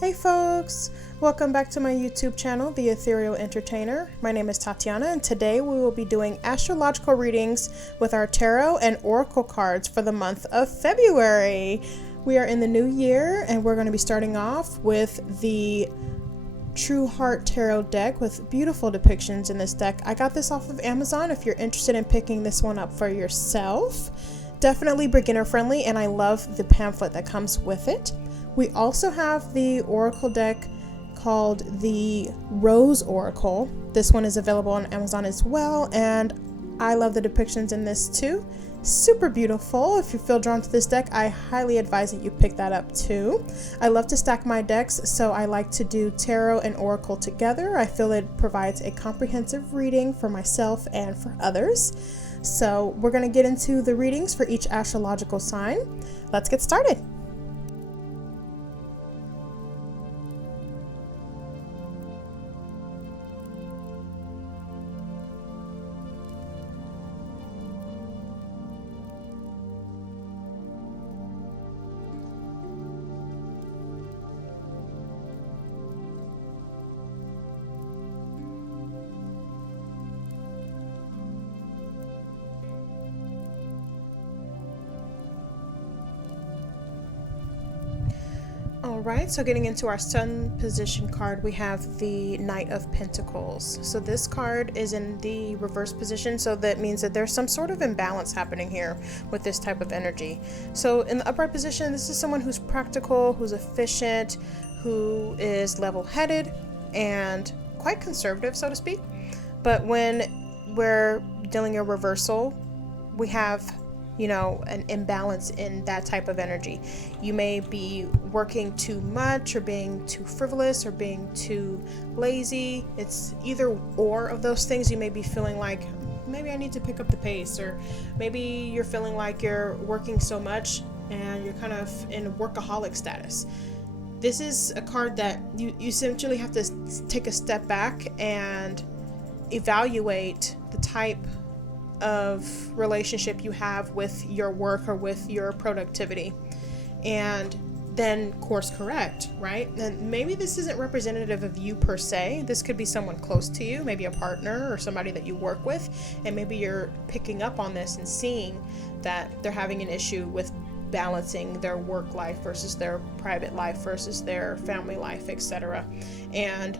Hey folks, welcome back to my YouTube channel, The Ethereal Entertainer. My name is Tatiana and today we will be doing astrological readings with our tarot and oracle cards for the month of February. We are in the new year and we're going to be starting off with the True Heart Tarot deck with beautiful depictions in this deck. I got this off of Amazon if you're interested in picking this one up for yourself. Definitely beginner friendly and I love the pamphlet that comes with it. We also have the oracle deck called the Rose Oracle. This one is available on Amazon as well, and I love the depictions in this too. Super beautiful. If you feel drawn to this deck, I highly advise that you pick that up too. I love to stack my decks, so I like to do tarot and oracle together. I feel it provides a comprehensive reading for myself and for others. So we're going to get into the readings for each astrological sign. Let's get started. Alright, so getting into our Sun position card, we have the Knight of Pentacles. So this card is in the reverse position, so that means that there's some sort of imbalance happening here with this type of energy. So in the upright position, this is someone who's practical, who's efficient, who is level-headed, and quite conservative, so to speak. But when we're dealing a reversal, we have an imbalance in that type of energy. You may be working too much or being too frivolous or being too lazy. It's either or of those things. You may be feeling like maybe I need to pick up the pace, or maybe you're feeling like you're working so much and you're kind of in workaholic status. This is a card that you essentially have to take a step back and evaluate the type of relationship you have with your work or with your productivity, and then course correct, right? And maybe this isn't representative of you per se. This could be someone close to you, maybe a partner or somebody that you work with, and maybe you're picking up on this and seeing that they're having an issue with balancing their work life versus their private life versus their family life, etc. And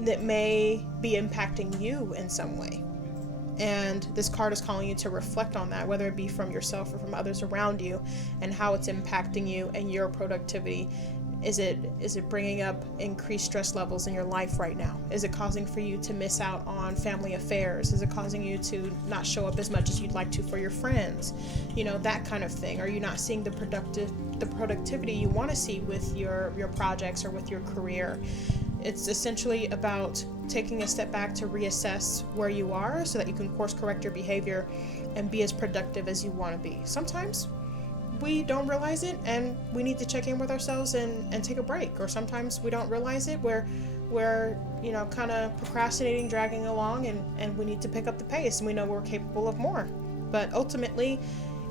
that may be impacting you in some way. And this card is calling you to reflect on that, whether it be from yourself or from others around you, and how it's impacting you and your productivity. Is it bringing up increased stress levels in your life right now? Is it causing for you to miss out on family affairs? Is it causing you to not show up as much as you'd like to for your friends? That kind of thing. Are you not seeing the productivity you want to see with your projects or with your career? It's essentially about taking a step back to reassess where you are so that you can course correct your behavior and be as productive as you want to be. Sometimes we don't realize it and we need to check in with ourselves and take a break. Or sometimes we don't realize it, we're kind of procrastinating, dragging along, and we need to pick up the pace, and we know we're capable of more. But ultimately,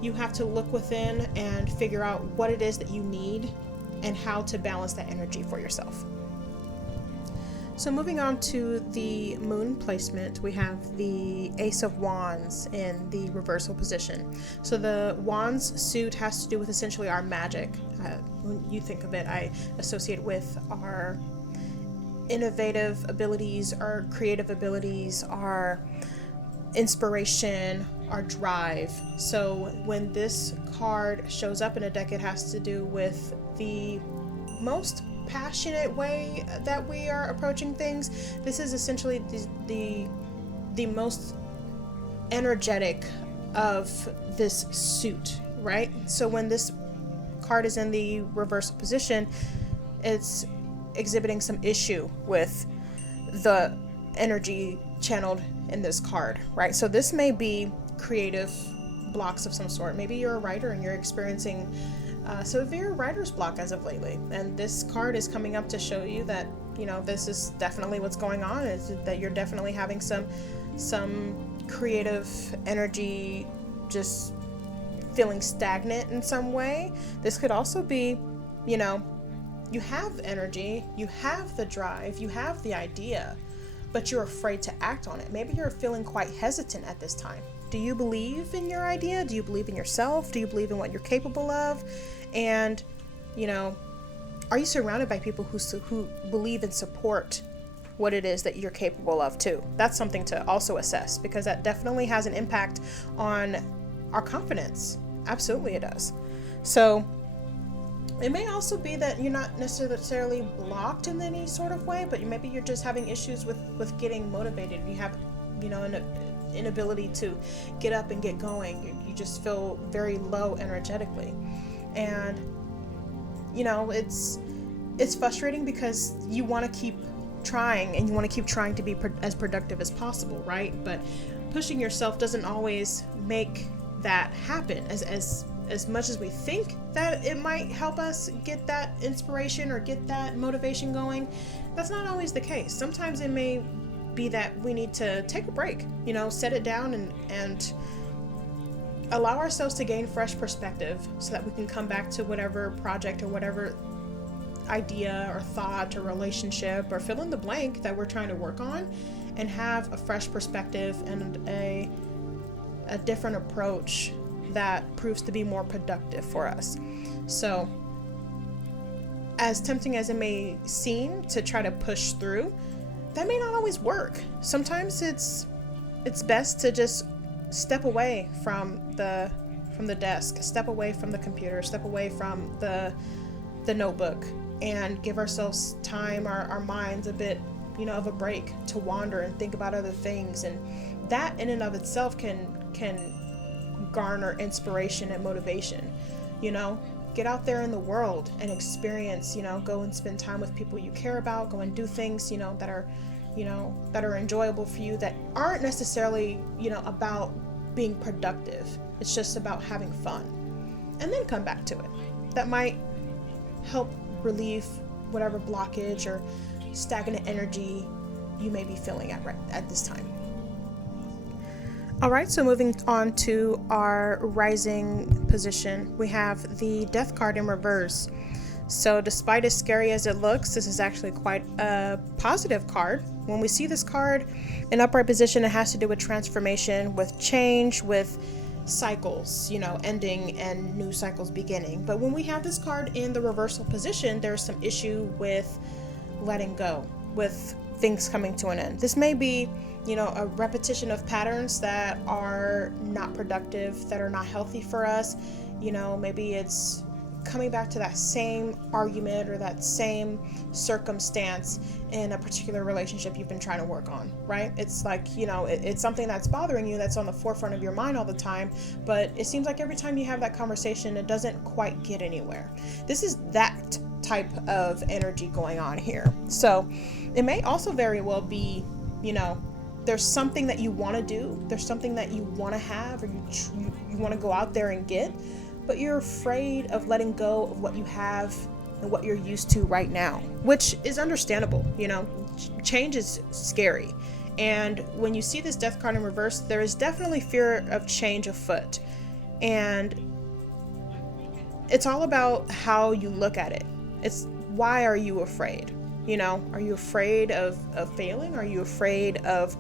you have to look within and figure out what it is that you need and how to balance that energy for yourself. So moving on to the moon placement, we have the Ace of Wands in the reversal position. So the Wands suit has to do with essentially our magic. When you think of it, I associate with our innovative abilities, our creative abilities, our inspiration, our drive. So when this card shows up in a deck, it has to do with the most passionate way that we are approaching things. This is essentially the most energetic of this suit, right? So when this card is in the reversal position, it's exhibiting some issue with the energy channeled in this card, right? So this may be creative blocks of some sort. Maybe you're a writer and you're experiencing severe writer's block as of lately, and this card is coming up to show you that this is definitely what's going on, is that you're definitely having some creative energy just feeling stagnant in some way. This could also be you have energy, you have the drive, you have the idea, but you're afraid to act on it. Maybe you're feeling quite hesitant at this time. Do you believe in your idea? Do you believe in yourself? Do you believe in what you're capable of? And, you know, are you surrounded by people who believe and support what it is that you're capable of too? That's something to also assess, because that definitely has an impact on our confidence. Absolutely it does. So it may also be that you're not necessarily blocked in any sort of way, but maybe you're just having issues with getting motivated. You have, you know, an inability to get up and get going. You just feel very low energetically. And, you know, it's frustrating because you want to keep trying, and you want to keep trying to be as productive as possible, right? But pushing yourself doesn't always make that happen. As much as we think that it might help us get that inspiration or get that motivation going, that's not always the case. Sometimes it may be that we need to take a break, you know, set it down and allow ourselves to gain fresh perspective so that we can come back to whatever project or whatever idea or thought or relationship or fill in the blank that we're trying to work on, and have a fresh perspective and a different approach that proves to be more productive for us. So, as tempting as it may seem to try to push through, that may not always work. Sometimes it's best to just step away from the desk, step away from the computer, step away from the notebook, and give ourselves time, our minds a bit, you know, of a break to wander and think about other things. And that in and of itself can garner inspiration and motivation. You know, get out there in the world and experience, you know, go and spend time with people you care about, go and do things, you know, that are enjoyable for you, that aren't necessarily, you know, about being productive. It's just about having fun, and then come back to it. That might help relieve whatever blockage or stagnant energy you may be feeling at this time. All right, so moving on to our rising position, we have the Death card in reverse. So despite as scary as it looks, this is actually quite a positive card. When we see this card in upright position, it has to do with transformation, with change, with cycles, you know, ending and new cycles beginning. But when we have this card in the reversal position, there's some issue with letting go, with things coming to an end. This may be, you know, a repetition of patterns that are not productive, that are not healthy for us. You know, maybe it's coming back to that same argument or that same circumstance in a particular relationship you've been trying to work on, right? It's like, you know, it's something that's bothering you, that's on the forefront of your mind all the time, but it seems like every time you have that conversation, it doesn't quite get anywhere. This is that type of energy going on here. So it may also very well be, you know, there's something that you want to do, there's something that you want to have, or you want to go out there and get, but you're afraid of letting go of what you have and what you're used to right now, which is understandable. You know, change is scary. And when you see this Death card in reverse, there is definitely fear of change afoot. And it's all about how you look at it. It's why are you afraid? You know, are you afraid of failing? Are you afraid of,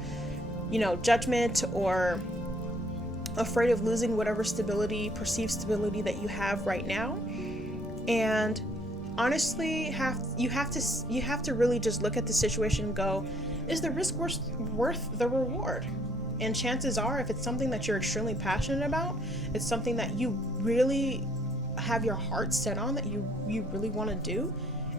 you know, judgment, or afraid of losing whatever perceived stability that you have right now? And honestly, you have to really just look at the situation and go, is the risk worth the reward? And chances are, if it's something that you're extremely passionate about, it's something that you really have your heart set on, that you really want to do,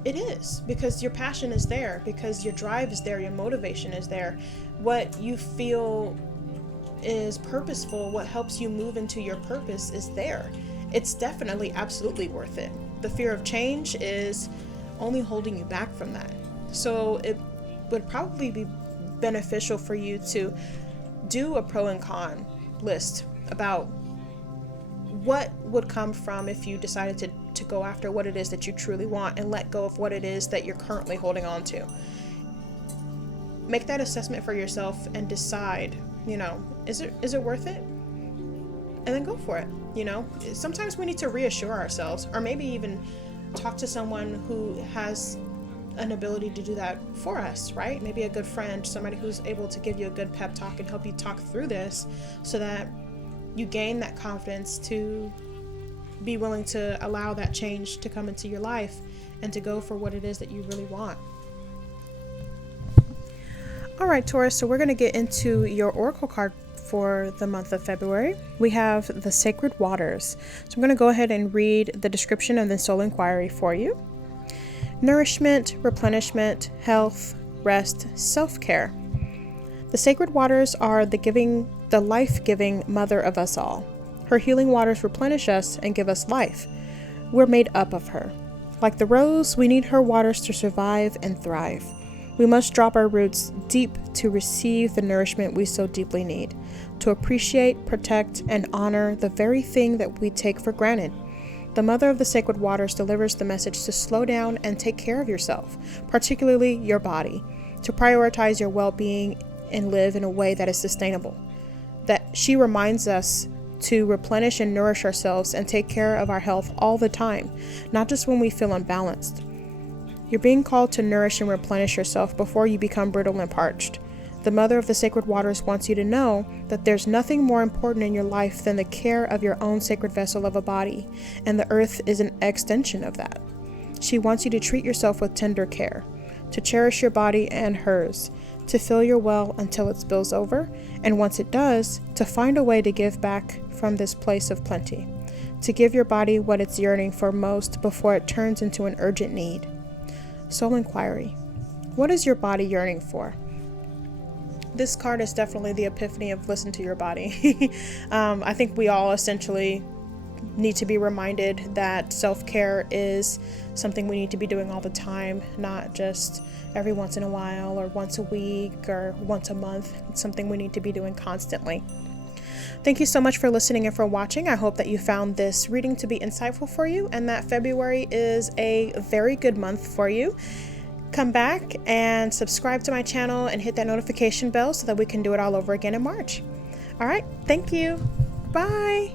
it is, because your passion is there, because your drive is there, your motivation is there, what you feel is purposeful, what helps you move into your purpose is there. It's definitely absolutely worth it. The fear of change is only holding you back from that. So it would probably be beneficial for you to do a pro and con list about what would come from if you decided to go after what it is that you truly want and let go of what it is that you're currently holding on to. Make that assessment for yourself and decide, you know, is it worth it? And then go for it. You know, sometimes we need to reassure ourselves, or maybe even talk to someone who has an ability to do that for us, right? Maybe a good friend, somebody who's able to give you a good pep talk and help you talk through this so that you gain that confidence to be willing to allow that change to come into your life and to go for what it is that you really want. All right, Taurus, so we're going to get into your oracle card for the month of February. We have the Sacred Waters. So I'm going to go ahead and read the description of the soul inquiry for you. Nourishment, replenishment, health, rest, self-care. The sacred waters are the life-giving mother of us all. Her healing waters replenish us and give us life. We're made up of her. Like the rose, we need her waters to survive and thrive. We must drop our roots deep to receive the nourishment we so deeply need, to appreciate, protect, and honor the very thing that we take for granted. The Mother of the Sacred Waters delivers the message to slow down and take care of yourself, particularly your body, to prioritize your well-being and live in a way that is sustainable. That she reminds us to replenish and nourish ourselves and take care of our health all the time, not just when we feel unbalanced. You're being called to nourish and replenish yourself before you become brittle and parched. The Mother of the Sacred Waters wants you to know that there's nothing more important in your life than the care of your own sacred vessel of a body, and the earth is an extension of that. She wants you to treat yourself with tender care, to cherish your body and hers, to fill your well until it spills over, and once it does, to find a way to give back from this place of plenty, to give your body what it's yearning for most before it turns into an urgent need. Soul Inquiry. What is your body yearning for? This card is definitely the epiphany of listen to your body. I think we all essentially need to be reminded that self-care is something we need to be doing all the time, not just every once in a while or once a week or once a month. It's something we need to be doing constantly. Thank you so much for listening and for watching. I hope that you found this reading to be insightful for you and that February is a very good month for you. Come back and subscribe to my channel and hit that notification bell so that we can do it all over again in March. All right, thank you. Bye.